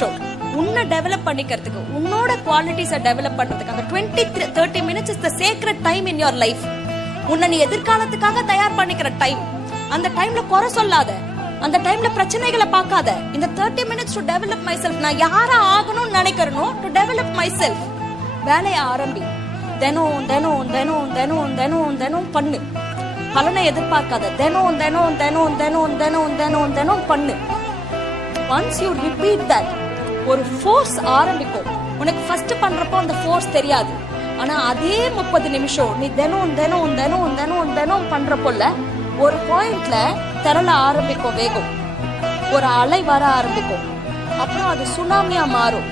நிமிஷம் உன்னை டெவலப் பண்ணிக்கிறதுக்கு, உன்னோட குவாலிட்டிஸை டெவலப் பண்றதுக்கு, அந்த 20-30 minutes is the sacred time in your life. உன்னை நீ எதிர்காலத்துக்காக தயார் பண்ணிக்கிற டைம். அந்த டைம்ல குறை சொல்லாத, அந்த டைம்ல பிரச்சனைகளை பார்க்காத. இந்த 30 minutes to develop my self, நான் யாரா ஆகணும்னு நினைக்கிறனோ டு டெவலப் மை செல்ஃப். வேலையை ஆரம்பி. தினம் தினம் தினம் தினம் தினம் தினம் பண்ணு. பலனை எதிர்பார்க்காத. தினம் தினம் தினம் தினம் தினம் தினம் தினம் பண்ணு. ஒன்ஸ் யூ ரிப்பீட் தட், ஒரு ஃபோர்ஸ் ஆரம்பிக்கும். உனக்கு ஃபர்ஸ்ட் பண்றப்போ அந்த ஃபோர்ஸ் தெரியாது. ஆனா அதே 30 நிமிஷம் நீ தினம் தினம் தினம் தினம் தினம் பண்றப்போல ஒரு பாயிண்ட்ல திரள ஆரம்பிக்கும் வேகம். ஒரு அலை வர ஆரம்பிக்கும். அப்புறம் அது சுனாமியா மாறும்.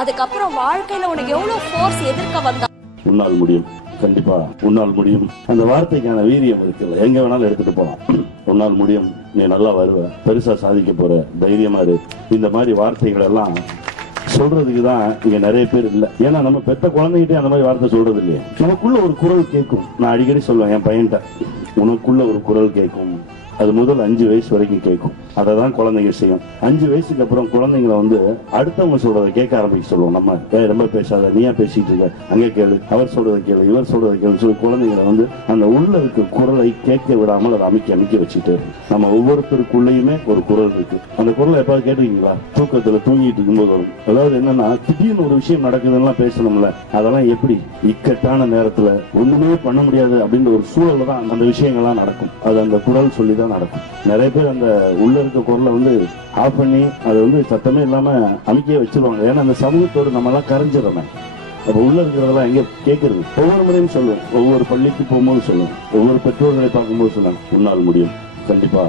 அதுக்கப்புறம் வாழ்க்கையில உனக்கு எவ்வளவு ஃபோர்ஸ் எதிர்க்க வந்தா உன்னால் முடியும், கண்டிப்பா உன்னால் முடியும். அந்த வார்த்தைக்கான வீரியம் இருக்குல்ல, எங்க வேணாலும் எடுத்துட்டு போலாம். உன்னால் முடியும், நீ நல்லா வருவ, பெருசா சாதிக்க போற, தைரியமா இரு. இந்த மாதிரி வார்த்தைகள் எல்லாம் சொல்றதுக்கு தான் இங்க நிறைய பேர் இல்ல. ஏன்னா நம்ம பெத்த குழந்தைகிட்டே அந்த மாதிரி வார்த்தை சொல்றது இல்லையே. நமக்குள்ள ஒரு குரல் கேட்கும். நான் அடிக்கடி சொல்லுவேன் என் பையன்கிட்ட, உனக்குள்ள ஒரு குரல் கேட்கும். அது முதல் 5 வயசு வரைக்கும் கேட்கும். அதை தான் குழந்தைங்க செய்யும். 5 வயசுக்கு அப்புறம் குழந்தைங்களை அடுத்தவங்க சொல்றதை கேட்க ஆரம்பிக்க சொல்லுவோம். நம்ம ரொம்ப பேசாத, நீயா பேசிட்டு இருக்க, அங்க கேளு, அவர் சொல்றதை கேளு, இவர் சொல்றதை கேளு சொல்லி குழந்தைங்களை அந்த உள்ள இருக்க குரலை கேட்க விடாமல் அதை அமைக்க வச்சுட்டு நம்ம ஒவ்வொருத்தருக்குள்ளயுமே ஒரு குரல் இருக்கு. அந்த குரலை எப்பாவது கேட்டிருக்கீங்களா? தூக்கத்துல தூங்கிட்டு இருக்கும்போது வரும். அதாவது என்னன்னா, திடீர்னு ஒரு விஷயம் நடக்குதுன்னா பேசணும்ல, அதெல்லாம் எப்படி இக்கட்டான நேரத்துல ஒண்ணுமே பண்ண முடியாது அப்படின்ற ஒரு சூழல்ல தான் அந்த விஷயங்கள்லாம் நடக்கும். அது அந்த குரல் சொல்லிதான் நடக்கும். நிறைய பேர் அந்த உள்ள இருக்க குரலை ஆஃப் பண்ணி அதை சத்தமே இல்லாம அமைக்க வச்சிருவாங்க. ஏன்னா அந்த சமூகத்தோடு நம்ம எல்லாம் கரைஞ்சிடறோமே. அப்ப உள்ள இருக்கிறதெல்லாம் எங்க கேட்கறது? ஒவ்வொரு முறையும் சொல்லுவேன், ஒவ்வொரு பள்ளிக்கு போகும்போது சொல்லுவேன், ஒவ்வொரு பெற்றோர்களை பார்க்கும்போது சொல்லுவேன், உன்னால் முடியும், கண்டிப்பா